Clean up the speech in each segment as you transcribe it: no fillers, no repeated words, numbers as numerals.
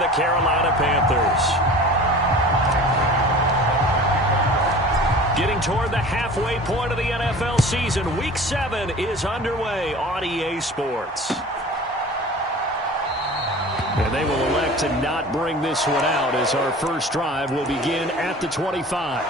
the Carolina Panthers. Getting toward the halfway point of the NFL season, Week 7 is underway on EA Sports. And they will elect to not bring this one out as our first drive will begin at the 25.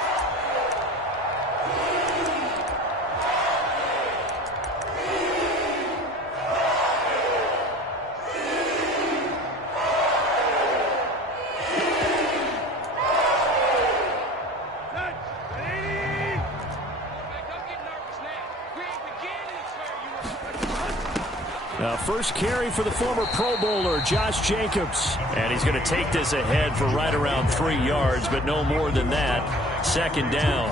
First carry for the former Pro Bowler, Josh Jacobs. And he's going to take this ahead for right around 3 yards, but no more than that. Second down.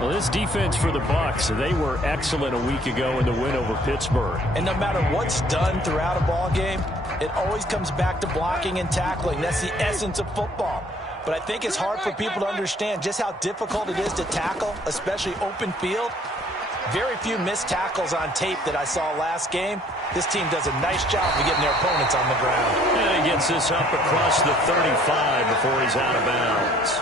Well, this defense for the Bucs, they were excellent a week ago in the win over Pittsburgh. And no matter what's done throughout a ball game, it always comes back to blocking and tackling. That's the essence of football. But I think it's hard for people to understand just how difficult it is to tackle, especially open field. Very few missed tackles on tape that I saw last game. This team does a nice job of getting their opponents on the ground. And he gets this up across the 35 before he's out of bounds.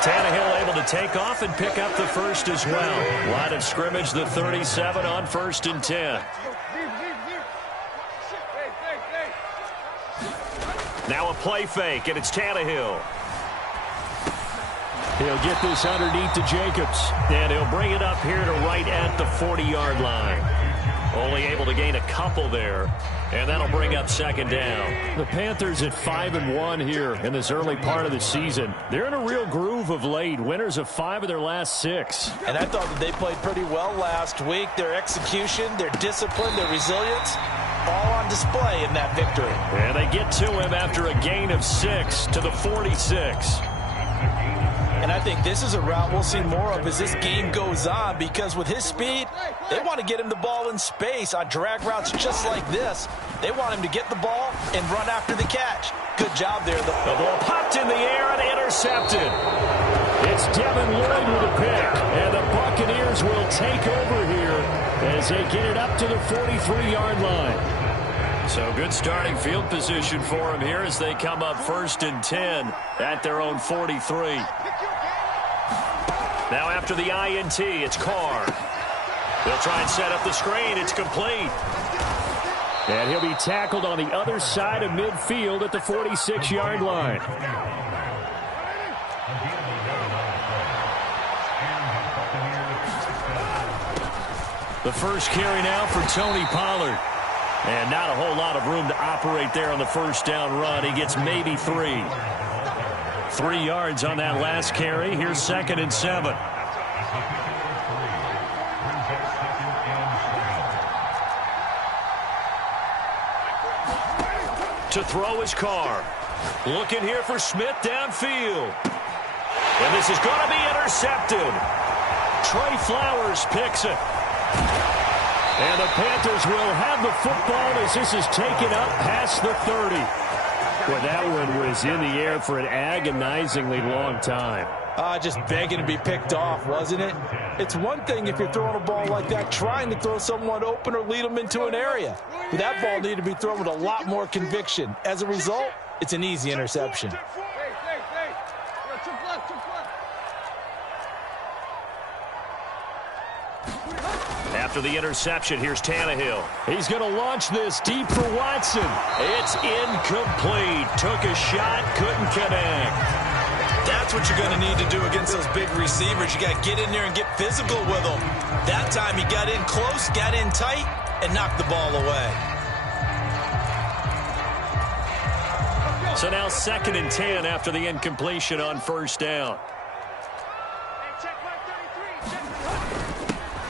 Tannehill able to take off and pick up the first as well. Line of scrimmage, the 37 on 1st and 10. Now a play fake, and it's Tannehill. He'll get this underneath to Jacobs, and he'll bring it up here to right at the 40-yard line. Only able to gain a couple there, and that'll bring up second down. The Panthers at 5-1 here in this early part of the season. They're in a real groove of late, winners of 5 of their last 6. And I thought that they played pretty well last week. Their execution, their discipline, their resilience, all on display in that victory. And they get to him after a gain of 6 to the 46. And I think this is a route we'll see more of as this game goes on, because with his speed, they want to get him the ball in space on drag routes just like this. They want him to get the ball and run after the catch. Good job there. The ball popped in the air and intercepted. It's Devin Lloyd with a pick, and the Buccaneers will take over here as they get it up to the 43-yard line. So good starting field position for him here as they come up 1st and 10 at their own 43. Now after the INT, it's Carr. They'll try and set up the screen. It's complete. And he'll be tackled on the other side of midfield at the 46-yard line. The first carry now for Tony Pollard. And not a whole lot of room to operate there on the first down run. He gets maybe 3. 3 yards on that last carry. Here's 2nd and 7. To throw his Carr. Looking here for Smith downfield. And this is going to be intercepted. Trey Flowers picks it. And the Panthers will have the football as this is taken up past the 30. Well, that one was in the air for an agonizingly long time. Just begging to be picked off, wasn't it? It's one thing if you're throwing a ball like that, trying to throw someone open or lead them into an area. But that ball needed to be thrown with a lot more conviction. As a result, it's an easy interception. After the interception, here's Tannehill. He's going to launch this deep for Watson. It's incomplete. Took a shot, couldn't connect. That's what you're going to need to do against those big receivers. You got to get in there and get physical with them. That time he got in close, got in tight, and knocked the ball away. So now 2nd and 10 after the incompletion on 1st down.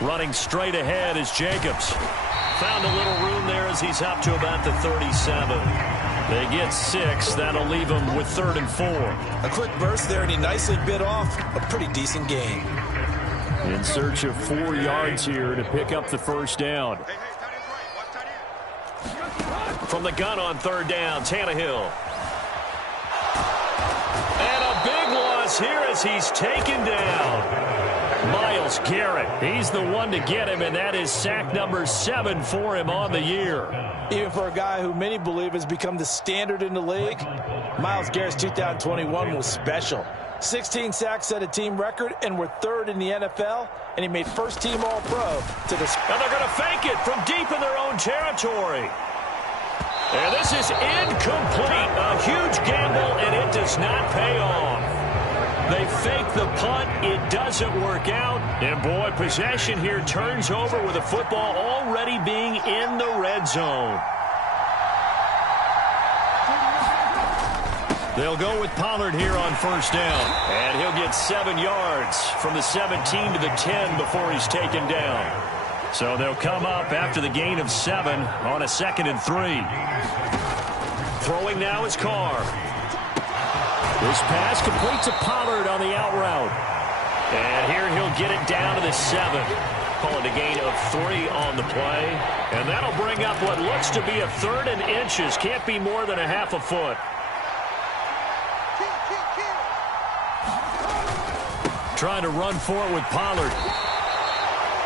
Running straight ahead is Jacobs. Found a little room there as he's up to about the 37. They get 6. That'll leave him with 3rd and 4. A quick burst there, and he nicely bit off a pretty decent gain. In search of 4 yards here to pick up the first down. From the gun on 3rd down, Tannehill. And a big loss loss here as he's taken down. Myles Garrett, he's the one to get him, and that is sack number 7 for him on the year. Even for a guy who many believe has become the standard in the league, Myles Garrett's 2021 was special. 16 sacks set a team record, and we're 3rd in the NFL, and he made first-team All-Pro to the... And they're going to fake it from deep in their own territory. And this is incomplete. A huge gamble, and it does not pay off. They fake the punt. It doesn't work out. And, boy, possession here turns over with the football already being in the red zone. They'll go with Pollard here on first down. And he'll get 7 yards from the 17 to the 10 before he's taken down. So they'll come up after the gain of 7 on a 2nd and 3. Throwing now is Carr. This pass complete to Pollard on the out route. And here he'll get it down to the 7. Call it a gain of 3 on the play. And that'll bring up what looks to be a 3rd and inches. Can't be more than a half a foot. Trying to run for it with Pollard.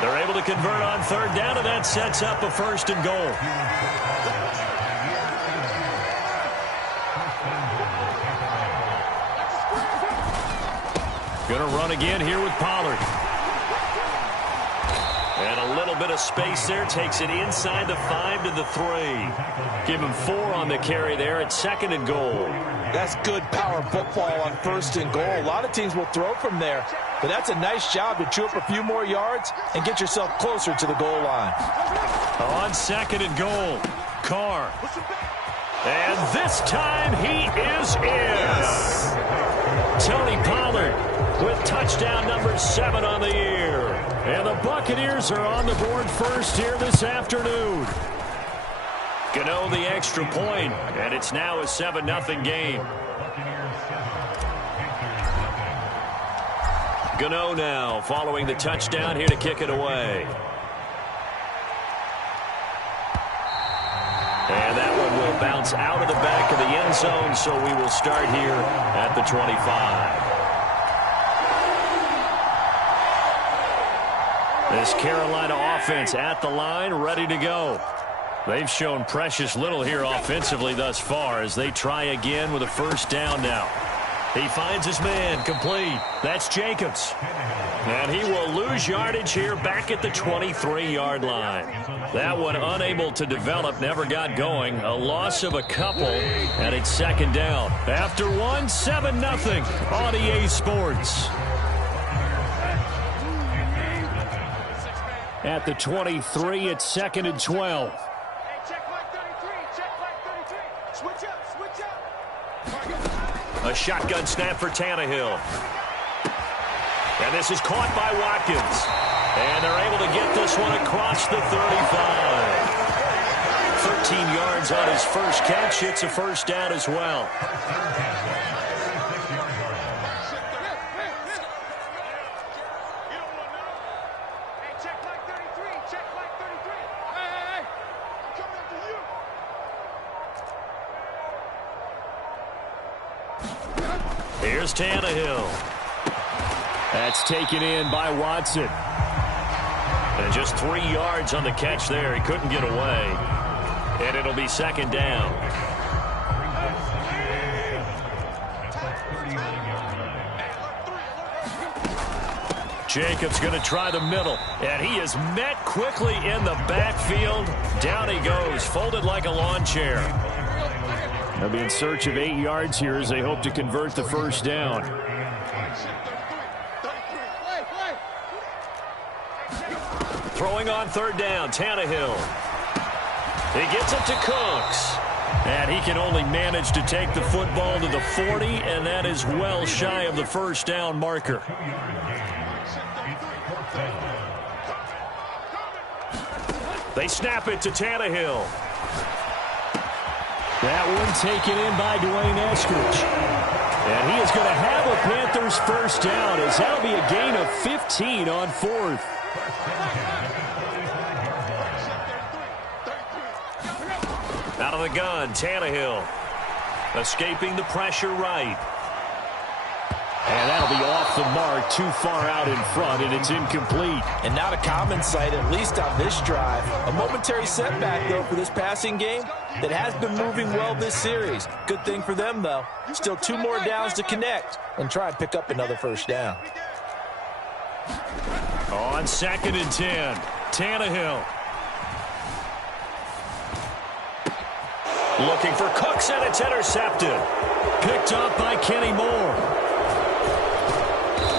They're able to convert on 3rd down, and that sets up a 1st and goal. Going to run again here with Pollard. And a little bit of space there. Takes it inside the 5 to the 3. Give him 4 on the carry there at 2nd and goal. That's good power football on 1st and goal. A lot of teams will throw from there, but that's a nice job to chew up a few more yards and get yourself closer to the goal line. On 2nd and goal, Carr. And this time he is in. Yes. Tony Pollard with touchdown number 7 on the year. And the Buccaneers are on the board first here this afternoon. Gano the extra point, and it's now a 7-0 game. Gano now following the touchdown here to kick it away. And that one will bounce out of the back of the end zone, so we will start here at the 25. This Carolina offense at the line, ready to go. They've shown precious little here offensively thus far as they try again with a 1st down now. He finds his man complete. That's Jacobs. And he will lose yardage here back at the 23-yard line. That one unable to develop, never got going. A loss of a couple, and it's 2nd down. After 1, 7-0 on EA Sports. At the 23, it's 2nd and 12. A shotgun snap for Tannehill. And this is caught by Watkins. And they're able to get this one across the 35. 13 yards on his first catch. It's a 1st down as well. Here's Tannehill. That's taken in by Watson. And just 3 yards on the catch there. He couldn't get away. And it'll be 2nd down. Jacobs going to try the middle. And he is met quickly in the backfield. Down he goes, folded like a lawn chair. They'll be in search of 8 yards here as they hope to convert the 1st down. Throwing on 3rd down, Tannehill. He gets it to Cooks. And he can only manage to take the football to the 40, and that is well shy of the 1st down marker. They snap it to Tannehill. That one taken in by Dwayne Eskridge. And he is going to have a Panthers 1st down as that'll be a gain of 15 on 4th. Out of the gun, Tannehill. Escaping the pressure right. And that'll be off the mark, too far out in front, and it's incomplete. And not a common sight, at least on this drive. A momentary setback, though, for this passing game that has been moving well this series. Good thing for them, though. Still 2 more downs to connect and try and pick up another first down. On 2nd and 10, Tannehill. Looking for Cooks, and it's intercepted. Picked up by Kenny Moore.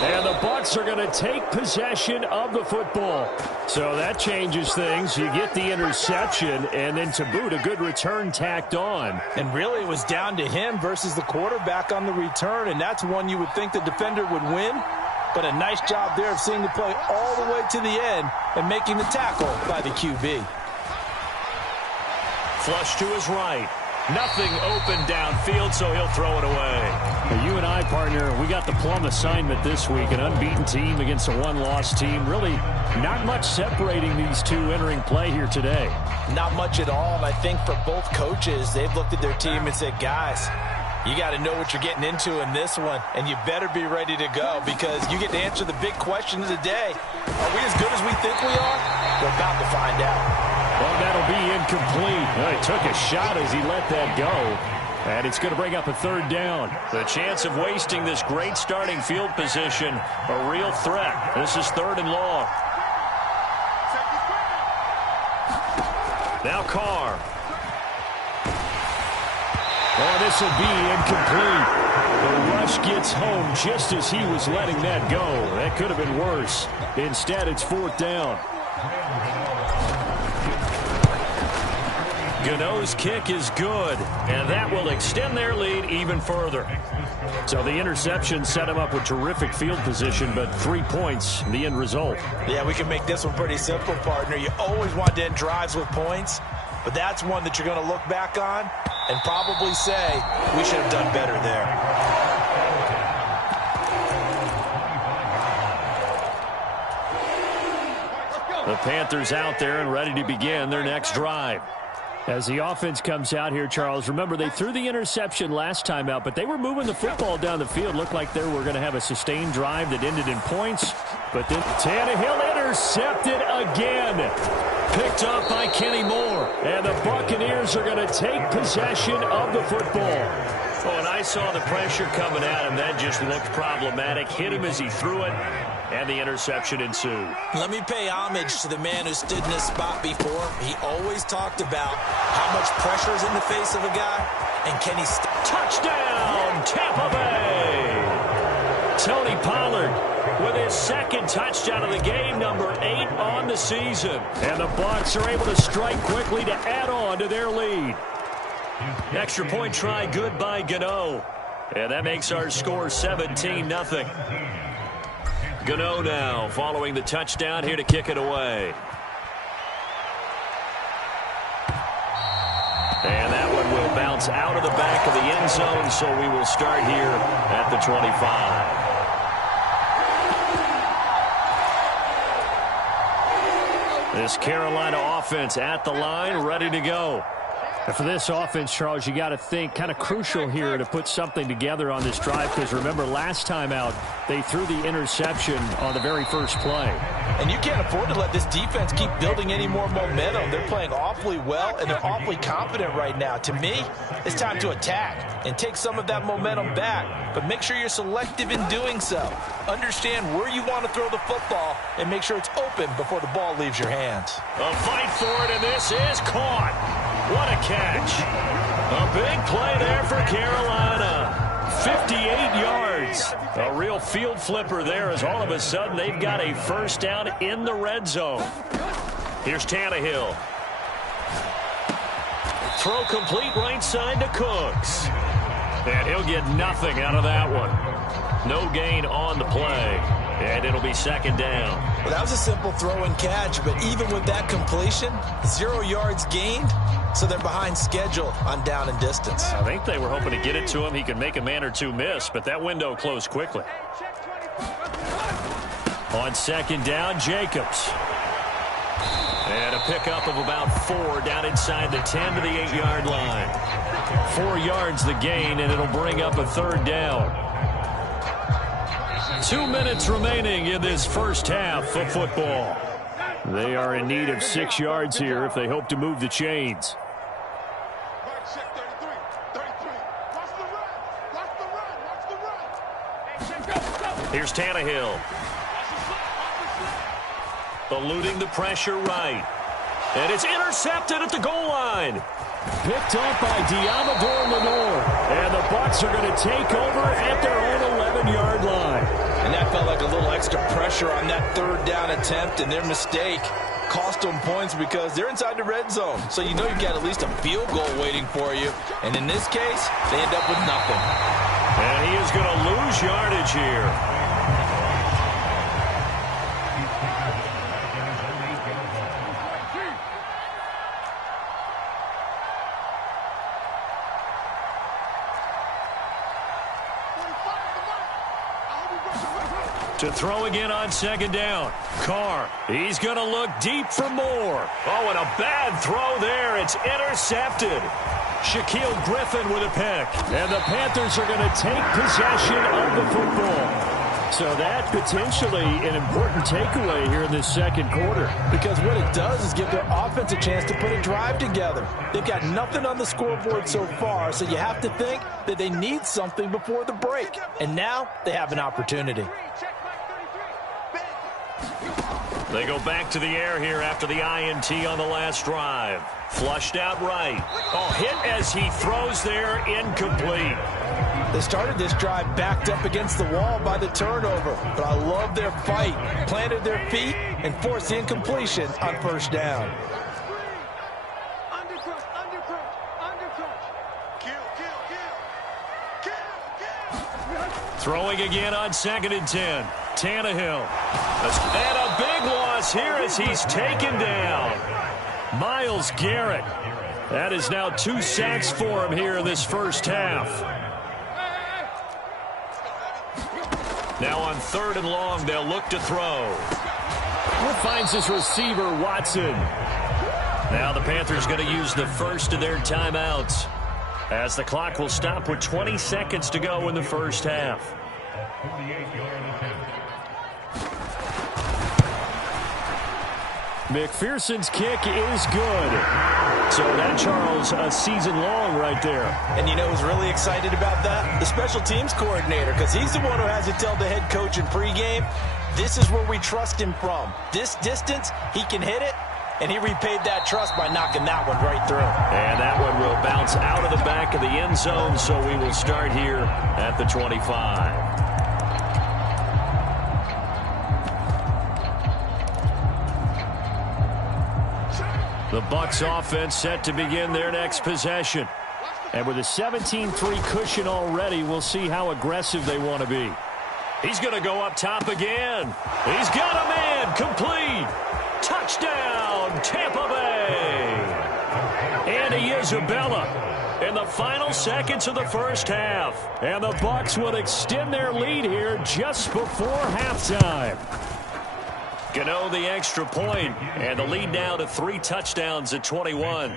And the Bucs are going to take possession of the football. So that changes things. You get the interception, and then to boot, a good return tacked on. And really, it was down to him versus the quarterback on the return, and that's one you would think the defender would win. But a nice job there of seeing the play all the way to the end and making the tackle by the QB. Flush to his right. Nothing open downfield, so he'll throw it away. Well, you and I, partner, we got the plum assignment this week. An unbeaten team against a one-loss team. Really not much separating these two entering play here today. Not much at all, and I think for both coaches, they've looked at their team and said, guys, you got to know what you're getting into in this one, and you better be ready to go because you get to answer the big question of the day. Are we as good as we think we are? We're about to find out. Well, that'll be incomplete. Well, he took a shot as he let that go. And it's going to bring up a 3rd down. The chance of wasting this great starting field position, a real threat. This is 3rd and long. Now Carr. Oh, this will be incomplete. The rush gets home just as he was letting that go. That could have been worse. Instead, it's 4th down. Gano's kick is good, and that will extend their lead even further. So the interception set him up with terrific field position, but 3 points, the end result. Yeah, we can make this one pretty simple, partner. You always want to end drives with points, but that's one that you're going to look back on and probably say, we should have done better there. The Panthers out there and ready to begin their next drive. As the offense comes out here, Charles, remember they threw the interception last time out, but they were moving the football down the field. Looked like they were going to have a sustained drive that ended in points. But then Tannehill intercepted again. Picked up by Kenny Moore. And the Buccaneers are going to take possession of the football. Oh, and I saw the pressure coming at him. That just looked problematic. Hit him as he threw it. And the interception ensued. Let me pay homage to the man who stood in this spot before. He always talked about how much pressure is in the face of a guy. And can he touchdown, Tampa Bay! Tony Pollard with his 2nd touchdown of the game, number 8 on the season. And the Bucs are able to strike quickly to add on to their lead. Extra point try good by Gano. And that makes our score 17-0. Gano now following the touchdown here to kick it away. And that one will bounce out of the back of the end zone, so we will start here at the 25. This Carolina offense at the line, ready to go. And for this offense, Charles, you got to think kind of crucial here to put something together on this drive because remember last time out they threw the interception on the very first play. And you can't afford to let this defense keep building any more momentum. They're playing awfully well and they're awfully confident right now. To me, it's time to attack and take some of that momentum back, but make sure you're selective in doing so. Understand where you want to throw the football and make sure it's open before the ball leaves your hands. A fight for it, and this is caught. What a catch. A big play there for Carolina. 58 yards. A real field flipper there as all of a sudden they've got a first down in the red zone. Here's Tannehill. Throw complete right side to Cooks. And he'll get nothing out of that one. No gain on the play. And it'll be 2nd down. Well, that was a simple throw and catch, but even with that completion, 0 yards gained, so they're behind schedule on down and distance. I think they were hoping to get it to him. He could make a man or two miss, but that window closed quickly. On 2nd down, Jacobs. And a pickup of about 4 down inside the 10 to the 8-yard line. 4 yards the gain, and it'll bring up a 3rd down. 2 minutes remaining in this first half of football. They are in need of 6 yards here if they hope to move the chains. Here's Tannehill. Eluding the pressure right. And it's intercepted at the goal line. Picked up by Diamador Lenore. And the Bucs are going to take over at their own 11-yard line. And that felt like a little extra pressure on that third down attempt, and their mistake cost them points because they're inside the red zone. So you know you've got at least a field goal waiting for you. And in this case, they end up with nothing. And he is going to lose yardage here. To throw again on second down. Carr, he's going to look deep for more. Oh, and a bad throw there. It's intercepted. Shaquille Griffin with a pick. And the Panthers are going to take possession of the football. So that potentially an important takeaway here in this second quarter. Because what it does is give their offense a chance to put a drive together. They've got nothing on the scoreboard so far, so you have to think that they need something before the break. And now they have an opportunity. They go back to the air here after the INT on the last drive. Flushed out right. Oh, hit as he throws there, incomplete. They started this drive backed up against the wall by the turnover, but I love their fight. Planted their feet and forced the incompletion on first down. Throwing again on 2nd and 10. Tannehill. And a big loss here as he's taken down. Myles Garrett. That is now 2 sacks for him here in this first half. Now on 3rd and long, they'll look to throw. Finds his receiver, Watson. Now the Panthers going to use the first of their timeouts, as the clock will stop with 20 seconds to go in the first half. McPherson's kick is good. So that, Charles, a season long right there. And you know who's really excited about that? The special teams coordinator, because he's the one who has to tell the head coach in pregame, this is where we trust him from. This distance, he can hit it, and he repaid that trust by knocking that one right through. And that one will bounce out of the back of the end zone, so we will start here at the 25. The Bucs offense set to begin their next possession. And with a 17-3 cushion already, we'll see how aggressive they want to be. He's going to go up top again. He's got a man. Complete. Touchdown, Tampa Bay. Andy Isabella in the final seconds of the first half. And the Bucs will extend their lead here just before halftime. Gano the extra point, and the lead now to 3 touchdowns at 21.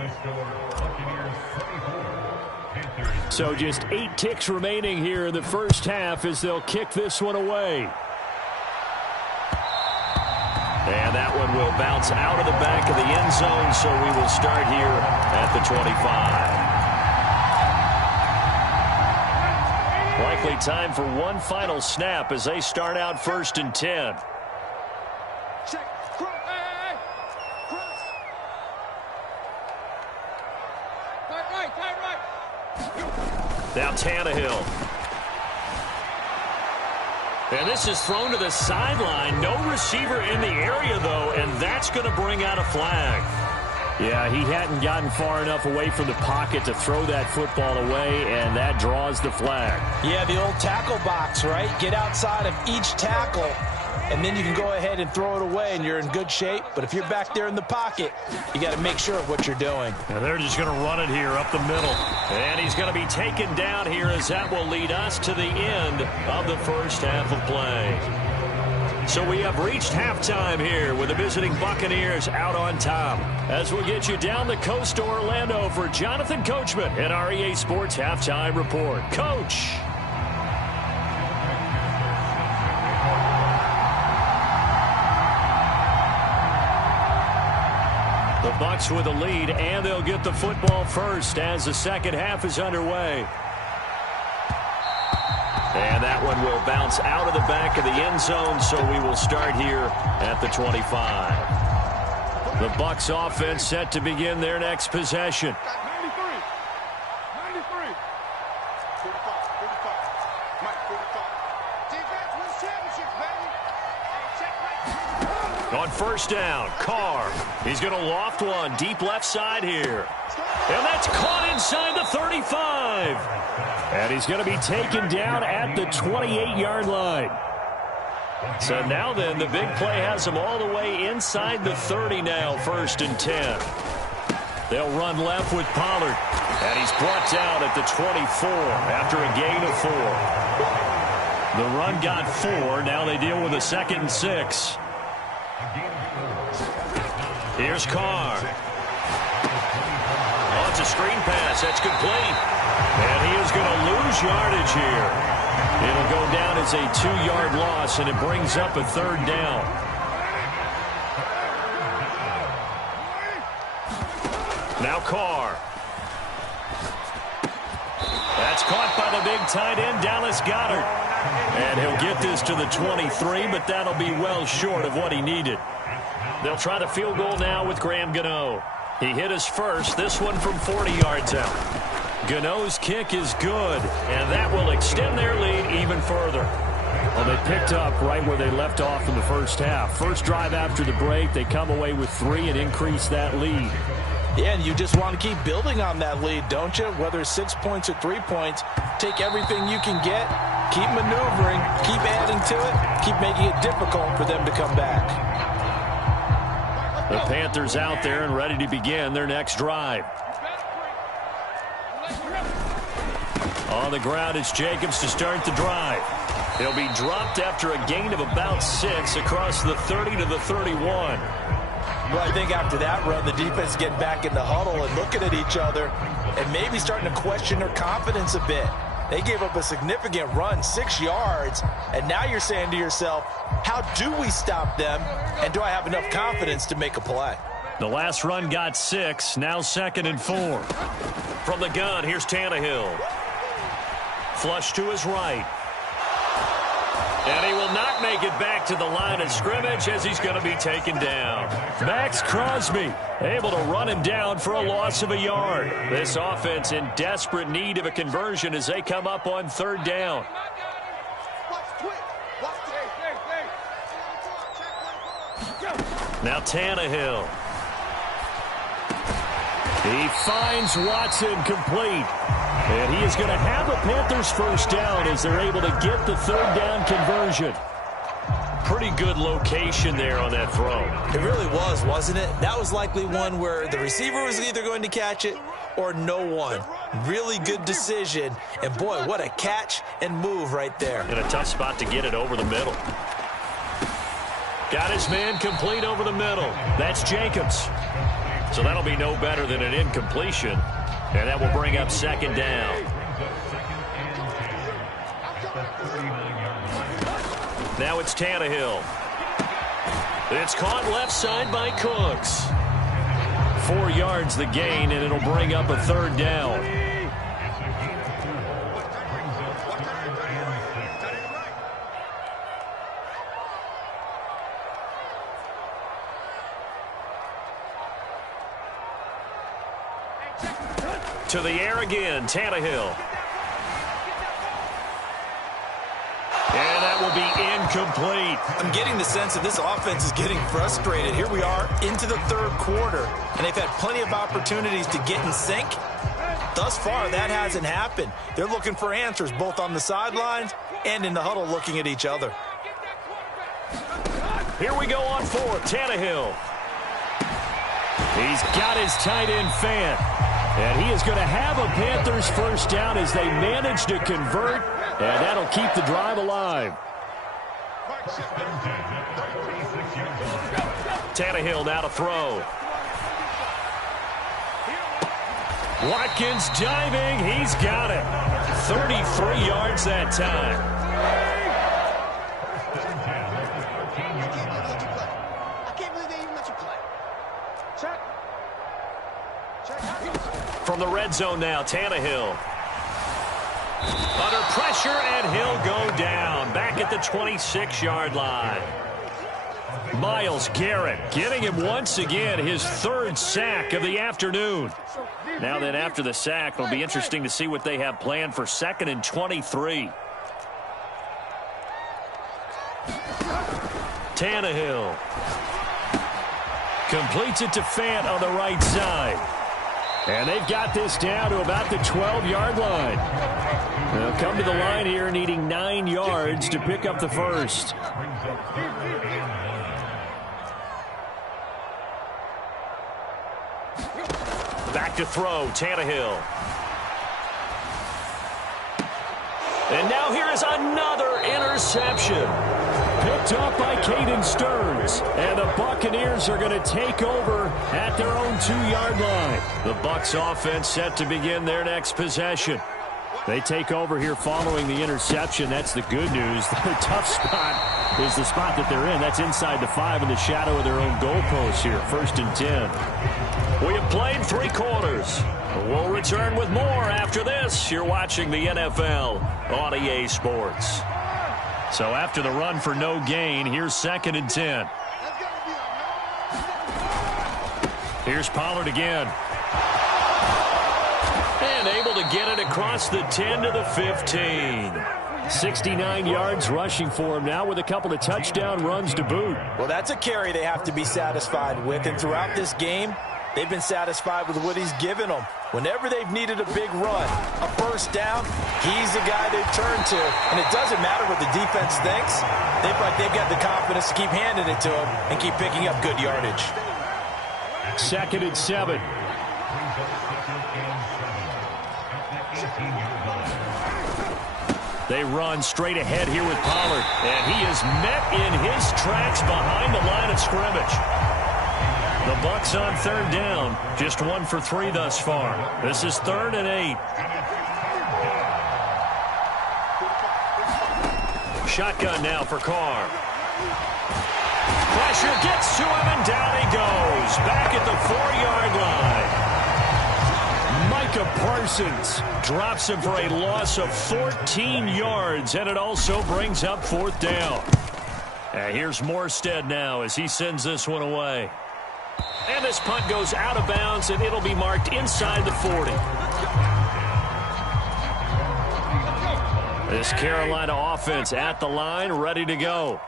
So just 8 ticks remaining here in the first half as they'll kick this one away. And that one will bounce out of the back of the end zone, so we will start here at the 25. Likely time for one final snap as they start out 1st and 10. Now Tannehill. And this is thrown to the sideline. No receiver in the area, though, and that's going to bring out a flag. Yeah, he hadn't gotten far enough away from the pocket to throw that football away, and that draws the flag. Yeah, the old tackle box, right? Get outside of each tackle, and then you can go ahead and throw it away, and you're in good shape. But if you're back there in the pocket, you got to make sure of what you're doing. And they're just going to run it here up the middle. And he's going to be taken down here, as that will lead us to the end of the first half of play. So we have reached halftime here with the visiting Buccaneers out on top. As we'll get you down the coast to Orlando for Jonathan Coachman at our EA Sports Halftime Report. Coach. Bucs with a lead, and they'll get the football first as the second half is underway. And that one will bounce out of the back of the end zone, so we will start here at the 25. The Bucs offense set to begin their next possession. 93. 93. 45. 45. Mike, 45. Defense wins championships, baby. Hey, check right. On first down, Carr. He's going to loft one deep left side here. And that's caught inside the 35. And he's going to be taken down at the 28-yard line. So now then, the big play has him all the way inside the 30 now, 1st and 10. They'll run left with Pollard. And he's brought down at the 24 after a gain of 4. The run got 4. Now they deal with a 2nd and 6. Here's Carr. Oh, it's a screen pass. That's complete. And he is going to lose yardage here. It'll go down as a 2-yard loss, and it brings up a 3rd down. Now Carr. That's caught by the big tight end, Dallas Goedert. And he'll get this to the 23, but that'll be well short of what he needed. They'll try the field goal now with Graham Gano. He hit his first, this one from 40 yards out. Gano's kick is good, and that will extend their lead even further. Well, they picked up right where they left off in the first half. First drive after the break, they come away with 3 and increase that lead. Yeah, and you just want to keep building on that lead, don't you? Whether it's 6 points or 3 points, take everything you can get, keep maneuvering, keep adding to it, keep making it difficult for them to come back. The Panthers out there and ready to begin their next drive. On the ground, it's Jacobs to start the drive. He'll be dropped after a gain of about 6 across the 30 to the 31. Well, I think after that run, the defense getting back in the huddle and looking at each other and maybe starting to question their confidence a bit. They gave up a significant run, 6 yards, and now you're saying to yourself, how do we stop them, and do I have enough confidence to make a play? The last run got 6, now 2nd and 4. From the gun, here's Tannehill. Flush to his right. And he will not make it back to the line of scrimmage as he's going to be taken down. Max Crosby able to run him down for a loss of a yard. This offense in desperate need of a conversion as they come up on 3rd down. Now Tannehill. He finds Watson complete. And he is going to have a Panthers first down as they're able to get the 3rd down conversion. Pretty good location there on that throw. It really was, wasn't it? That was likely one where the receiver was either going to catch it or no one. Really good decision. And, boy, what a catch and move right there. In a tough spot to get it over the middle. Got his man complete over the middle. That's Jacobs. So that'll be no better than an incompletion. And that will bring up 2nd down. Now it's Tannehill. It's caught left side by Cooks. 4 yards the gain, and it'll bring up a 3rd down. To the air again, Tannehill. And that will be incomplete. I'm getting the sense that this offense is getting frustrated. Here we are into the 3rd quarter, and they've had plenty of opportunities to get in sync. Thus far, that hasn't happened. They're looking for answers both on the sidelines and in the huddle looking at each other. Here we go on 4th, Tannehill. He's got his tight end fan. And he is going to have a Panthers first down as they manage to convert, and that'll keep the drive alive. Tannehill now to throw. Watkins diving. He's got it. 33 yards that time. I can't believe they even let you play. Check. From the red zone now, Tannehill. Under pressure, and he'll go down. Back at the 26-yard line. Myles Garrett getting him once again his third sack of the afternoon. Now then, after the sack, it'll be interesting to see what they have planned for 2nd and 23. Tannehill completes it to Fant on the right side. And they've got this down to about the 12-yard line. They'll come to the line here needing 9 yards to pick up the first. Back to throw, Tannehill. And now here is another interception. Picked up by Caden Stearns. And the Buccaneers are going to take over at their own 2-yard line. The Bucs offense set to begin their next possession. They take over here following the interception. That's the good news. The tough spot is the spot that they're in. That's inside the 5 in the shadow of their own goalpost here. 1st and 10. We have played 3 quarters. We'll return with more after this. You're watching the NFL on EA Sports. So after the run for no gain, here's 2nd and 10. Here's Pollard again. And able to get it across the 10 to the 15. 69 yards rushing for him now with a couple of touchdown runs to boot. Well, that's a carry they have to be satisfied with. And throughout this game, they've been satisfied with what he's given them. Whenever they've needed a big run, a first down, he's the guy they've turned to. And it doesn't matter what the defense thinks. They feel like they've got the confidence to keep handing it to him and keep picking up good yardage. 2nd and 7. They run straight ahead here with Pollard. And he is met in his tracks behind the line of scrimmage. The Bucs on 3rd down. Just 1 for 3 thus far. This is 3rd and 8. Shotgun now for Carr. Pressure gets to him, and down he goes. Back at the 4-yard line. Micah Parsons drops him for a loss of 14 yards, and it also brings up 4th down. And here's Morstead now as he sends this one away. And this punt goes out of bounds, and it'll be marked inside the 40. This Carolina offense at the line, ready to go.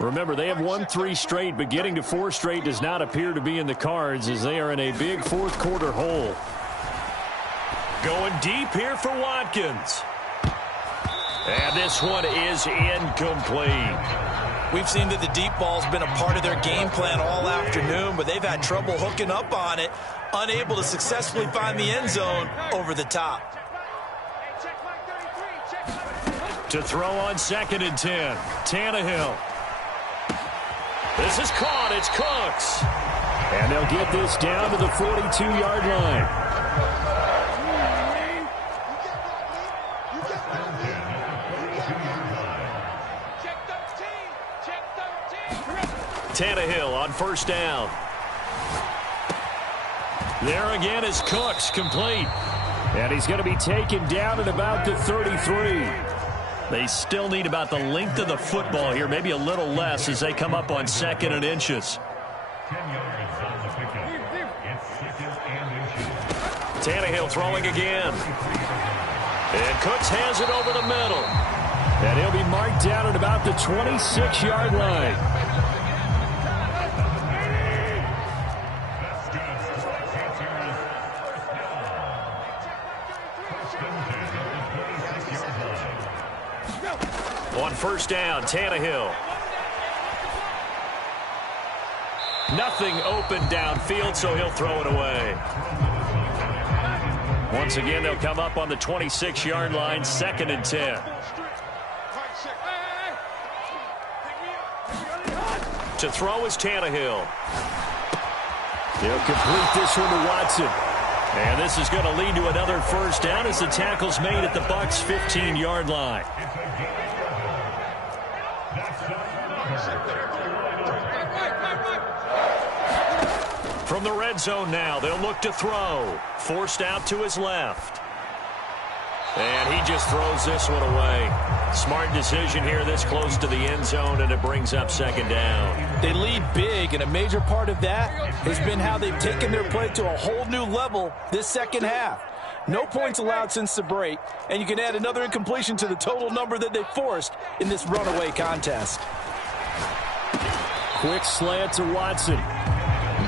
Remember, they have won 3 straight, but getting to 4 straight does not appear to be in the cards as they are in a big 4th quarter hole. Going deep here for Watkins. And this one is incomplete. We've seen that the deep ball's been a part of their game plan all afternoon, but they've had trouble hooking up on it, unable to successfully find the end zone over the top. To throw on 2nd and 10, Tannehill. This is caught. It's Cooks. And they'll get this down to the 42-yard line. Tannehill on 1st down. There again is Cooks, complete. And he's going to be taken down at about the 33. They still need about the length of the football here, maybe a little less as they come up on 2nd and inches. Tannehill throwing again. And Cooks has it over the middle. And he'll be marked down at about the 26-yard line. On 1st down, Tannehill. Nothing open downfield, so he'll throw it away. Once again, they'll come up on the 26-yard line, 2nd and 10. To throw is Tannehill. They'll complete this one to Watson. And this is going to lead to another 1st down as the tackle's made at the Bucs' 15-yard line. From the red zone now, they'll look to throw. Forced out to his left. And he just throws this one away. Smart decision here this close to the end zone, and it brings up second down. They lead big, and a major part of that has been how they've taken their play to a whole new level this second half. No points allowed since the break, and you can add another incompletion to the total number that they forced in this runaway contest. Quick slant to Watson.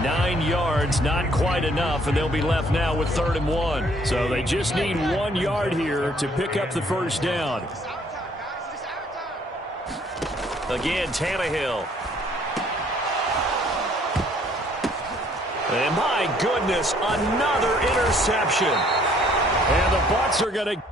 9 yards, not quite enough, and they'll be left now with 3rd and 1. So they just need 1 yard here to pick up the first down. Again, Tannehill. And my goodness, another interception. And the Bucs are going to